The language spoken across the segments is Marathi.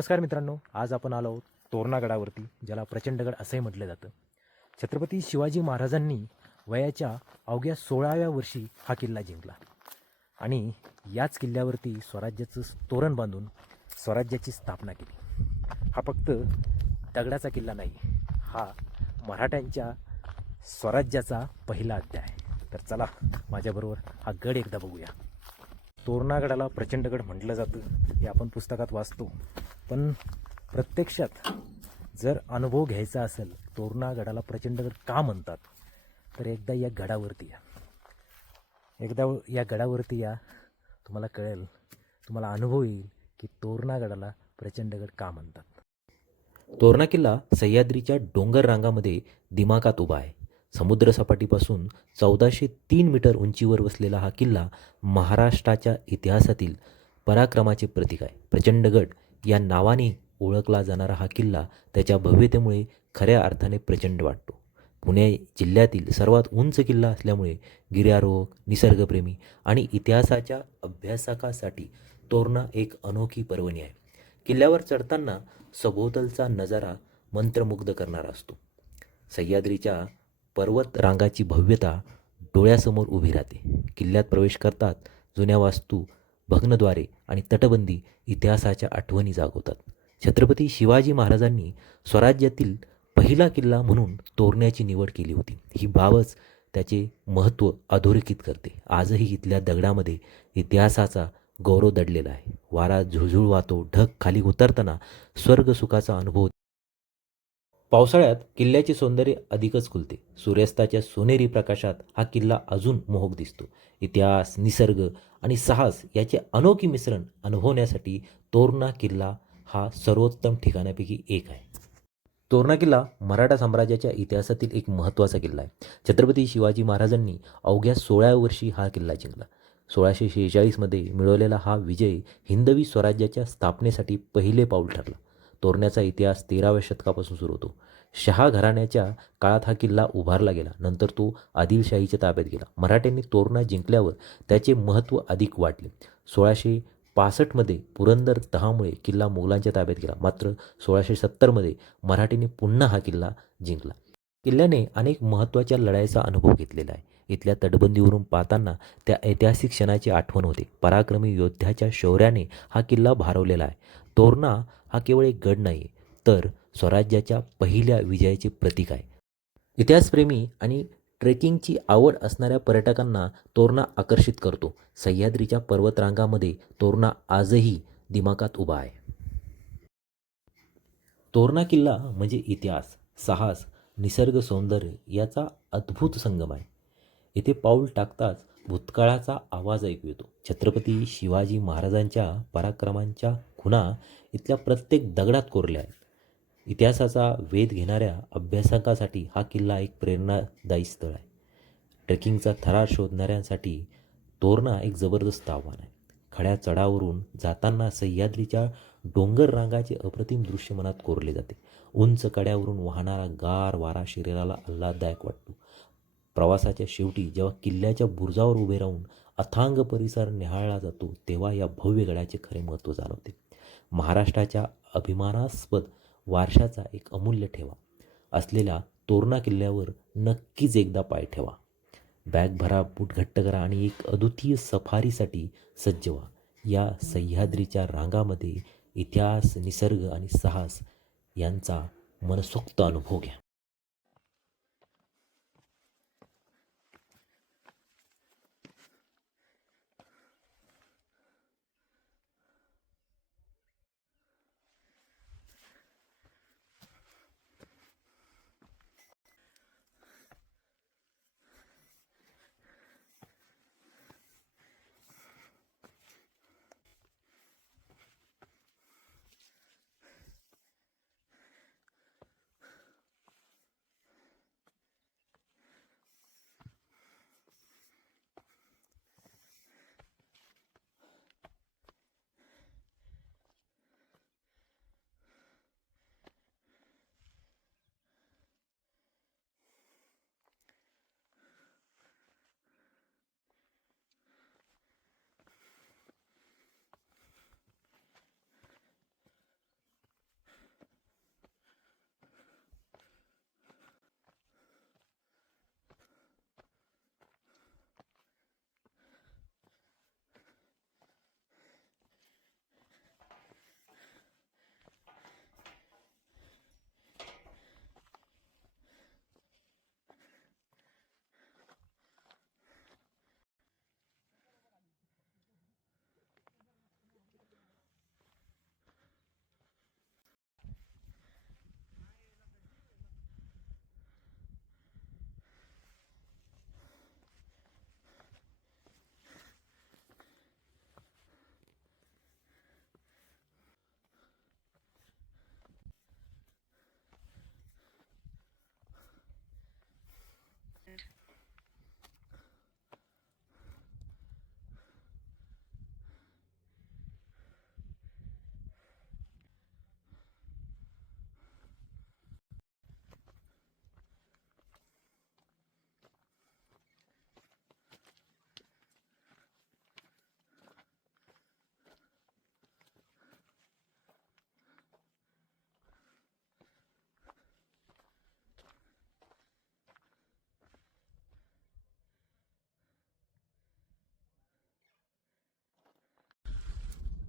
नमस्कार मित्रांनो, आज आपण आलो आहोत तोरणागडावरती, ज्याला प्रचंडगड असंही म्हटलं जातं. छत्रपती शिवाजी महाराजांनी वयाच्या अवघ्या 16व्या वर्षी हा किल्ला जिंकला आणि याच किल्ल्यावरती स्वराज्याचं तोरण बांधून स्वराज्याची स्थापना केली. हा फक्त दगडाचा किल्ला नाही, हा मराठ्यांच्या स्वराज्याचा पहिला अध्याय. तर चला माझ्याबरोबर हा गड एकदा बघूया. तोरणागडाला प्रचंडगड म्हटलं जातं, हे आपण पुस्तकात वाचतो, पण प्रत्यक्षात जर अनुभव घ्यायचा असेल तोरणागडाला प्रचंडगड का म्हणतात, तर एकदा या गडावरती या. एकदा या गडावरती या, तुम्हाला कळेल, तुम्हाला अनुभव येईल की तोरणागडाला प्रचंडगड का म्हणतात. तोरणा किल्ला सह्याद्रीच्या डोंगर रांगामध्ये दिमाखात उभा आहे. समुद्रसपाटीपासून 1403 मीटर उंचीवर वसलेला हा किल्ला महाराष्ट्राच्या इतिहासातील पराक्रमाचे प्रतीक आहे. प्रचंडगड या नावाने ओळखला जाणारा हा किल्ला त्याच्या भव्यतेमुळे खऱ्या अर्थाने प्रचंड वाटतो. पुणे जिल्ह्यातील सर्वात उंच किल्ला असल्यामुळे गिर्यारोहक, निसर्गप्रेमी आणि इतिहासाच्या अभ्यासकासाठी तोरणा एक अनोखी पर्वणी आहे. किल्ल्यावर चढताना सभोवतालचा नजारा मंत्रमुग्ध करणारा असतो. सह्याद्रीच्या पर्वत रांगाची भव्यता डोळ्यासमोर उभी राहते. किल्ल्यात प्रवेश करतात जुन्या वास्तू, भग्नद्वारे आणि तटबंदी इतिहासाच्या आठवणी जागवतात. छत्रपती शिवाजी महाराजांनी स्वराज्यातील पहिला किल्ला म्हणून तोरण्याची निवड केली होती. ही बाबच त्याचे महत्त्व अधोरेखित करते. आजही इथल्या दगडामध्ये इतिहासाचा गौरव दडलेला आहे. वारा झुळझुळ वाहतो, ढग खाली उतरताना स्वर्ग सुखाचा अनुभव. पावसाळ्यात किल्ल्याचे सौंदर्य अधिकच खुलते. सूर्यास्ताच्या सोनेरी प्रकाशात हा किल्ला अजून मोहक दिसतो. इतिहास, निसर्ग आणि साहस याचे अनोखी मिश्रण अनुभवण्यासाठी तोरणा किल्ला हा सर्वोत्तम ठिकाणापैकी एक आहे. तोरणा किल्ला मराठा साम्राज्याच्या इतिहासातील एक महत्त्वाचा किल्ला आहे. छत्रपती शिवाजी महाराजांनी अवघ्या 16व्या वर्षी हा किल्ला जिंकला. 1646मध्ये मिळवलेला हा विजय हिंदवी स्वराज्याच्या स्थापनेसाठी पहिले पाऊल ठरला. तोरण्याचा इतिहास 13व्या शतकापासून सुरू होतो. शहा घराण्याच्या काळात हा किल्ला उभारला गेला. नंतर तो आदिलशाहीच्या ताब्यात गेला. मराठ्यांनी तोरणा जिंकल्यावर त्याचे महत्त्व अधिक वाढले. 1665मध्ये पुरंदर तहामुळे किल्ला मोगलांच्या ताब्यात गेला. मात्र 1670मध्ये मराठीने पुन्हा हा किल्ला जिंकला. किल्ल्याने अनेक महत्त्वाच्या लढाईचा अनुभव घेतलेला आहे. इथल्या तटबंदीवरून पाहताना त्या ऐतिहासिक क्षणाची आठवण होते. पराक्रमी योद्ध्याच्या शौर्याने हा किल्ला भारवलेला आहे. तोरणा हा केवळ एक गड नाही, तर स्वराज्याच्या पहिल्या विजयाचे प्रतीक आहे. इतिहासप्रेमी आणि ट्रेकिंगची आवड असणाऱ्या पर्यटकांना तोरणा आकर्षित करतो. सह्याद्रीच्या पर्वतरांगामध्ये तोरणा आजही दिमाखात उभा आहे. तोरणा किल्ला म्हणजे इतिहास, साहस, निसर्ग सौंदर्य याचा अद्भुत संगम आहे. येथे पाऊल टाकताच भूतकाळाचा आवाज ऐकू येतो. छत्रपती शिवाजी महाराजांच्या पराक्रमांच्या खुणा इथल्या प्रत्येक दगडात कोरल्या आहेत. इतिहासाचा वेध घेणाऱ्या अभ्यासकासाठी हा किल्ला एक प्रेरणादायी स्थळ आहे. ट्रेकिंगचा थरार शोधणाऱ्यांसाठी तोरणा एक जबरदस्त आव्हान आहे. खड्या चढावरून जाताना सह्याद्रीच्या डोंगर रांगाचे अप्रतिम दृश्य मनात कोरले जाते. उंच कड्यावरून वाहणारा गार वारा शरीराला आल्हाददायक वाटतो. प्रवासाच्या शेवटी जेव्हा किल्ल्याच्या बुरुजावर उभे राहून अथांग परिसर निहाळला जातो, तेव्हा या भव्य गडाचे खरे महत्त्व जाणवते. महाराष्ट्राच्या अभिमानास्पद वारशाचा एक अमूल्य ठेवा असलेल्या तोरणा किल्ल्यावर नक्कीच एकदा पाय ठेवा. बॅग भरा, बूट घट्ट करा आणि एक अद्वितीय सफारीसाठी सज्ज व्हा. या सह्याद्रीच्या रांगामध्ये इतिहास, निसर्ग आणि साहस यांचा मनसोक्त अनुभव घ्या.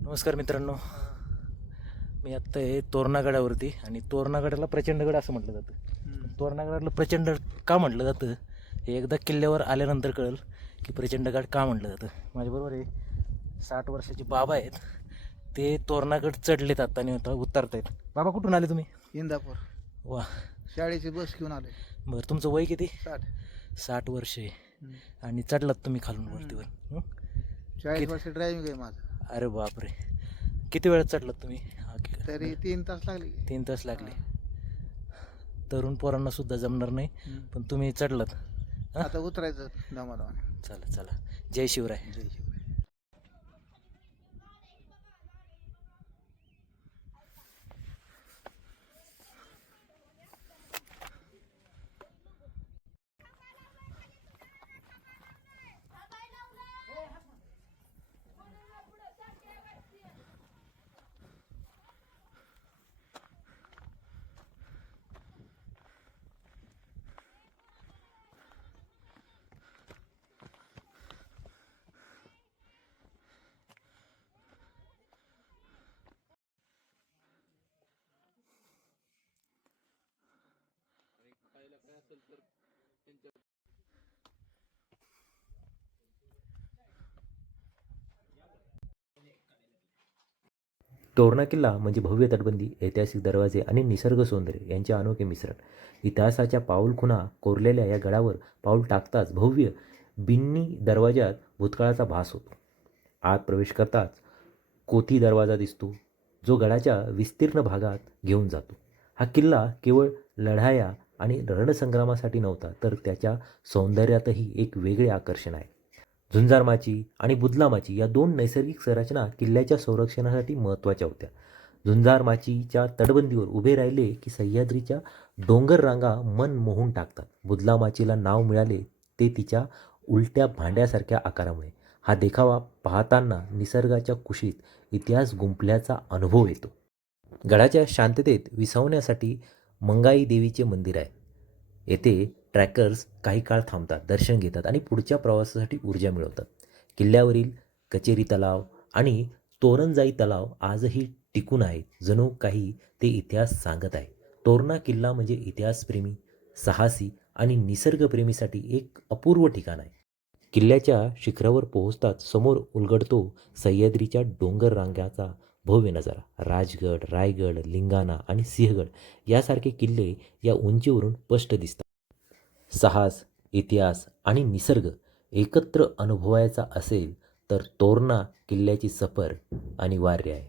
नमस्कार मित्रांनो, मी आत्ता आहे तोरणागडावरती आणि तोरणागडाला प्रचंडगड असं म्हटलं जातं. तोरणागडाला प्रचंड का म्हटलं जातं हे एकदा किल्ल्यावर आल्यानंतर कळेल की प्रचंडगड का म्हटलं जातं. माझ्याबरोबर आहे 60 वर्षाचे बाबा आहेत, ते तोरणागड चढलेत आत्ता आणि आता उतरतायत. बाबा कुठून आले तुम्ही? इंदापूर वा, शाळेची बस घेऊन आलोय. बरं तुमचं वय किती? 60. 60 वर्षे आणि चढलात तुम्ही खालून वरतीवर. 40 वर्ष ड्रायव्हिंग आहे माझं. अरे बापरे, किती वेळात चढलात तुम्ही? तरी 3 तास लागले. 3 तास लागले. तरुण पोरांना सुद्धा जमणार नाही, पण तुम्ही चढलात. आता उतरायचं दमादमाने. चला चला, जय शिवराय. जय शिवराय. तोरणा किल्ला म्हणजे भव्य तटबंदी, ऐतिहासिक दरवाजे आणि निसर्ग सौंदर्य यांचे अनोखे मिश्रण. इतिहासाच्या पाऊलखुणा कोरलेल्या या गडावर पाऊल टाकताच भव्य बिन्नी दरवाजात भूतकाळाचा भास होतो. आत प्रवेश करताच कोथी दरवाजा दिसतो, जो गडाच्या विस्तीर्ण भागात घेऊन जातो. हा किल्ला केवळ लढाया आणि रणसंग्रामासाठी नव्हता, तर त्याच्या सौंदर्यातही एक वेगळे आकर्षण आहे. झुंजारमाची आणि बुदलामाची या दोन नैसर्गिक संरचना किल्ल्याच्या संरक्षणासाठी महत्त्वाच्या होत्या. झुंजारमाचीच्या तटबंदीवर उभे राहिले की सह्याद्रीच्या डोंगर रांगा मन मोहून टाकतात. बुदलामाचीला नाव मिळाले ते तिच्या उलट्या भांड्यासारख्या आकारामुळे. हा देखावा पाहताना निसर्गाच्या कुशीत इतिहास गुंफल्याचा अनुभव येतो. गडाच्या शांततेत विसावण्यासाठी मंगाई देवीचे मंदिर आहे. येथे ट्रॅकर्स काही काळ थांबतात, दर्शन घेतात आणि पुढच्या प्रवासासाठी ऊर्जा मिळवतात. किल्ल्यावरील कचेरी तलाव आणि तोरणजाई तलाव आजही टिकून आहेत, जणू काही ते इतिहास सांगत आहे. तोरणा किल्ला म्हणजे इतिहासप्रेमी, साहसी आणि निसर्गप्रेमीसाठी एक अपूर्व ठिकाण आहे. किल्ल्याच्या शिखरावर पोहोचताच समोर उलगडतो सह्याद्रीच्या डोंगर रांगाचा भव्य नजारा. राजगड, रायगड, लिंगाणा आणि सिंहगड यासारखे किल्ले या उंचीवरून स्पष्ट दिसतात. साहस, इतिहास आणि निसर्ग एकत्र अनुभवायचा असेल तर तोरणा किल्ल्याची सफर अनिवार्य आहे.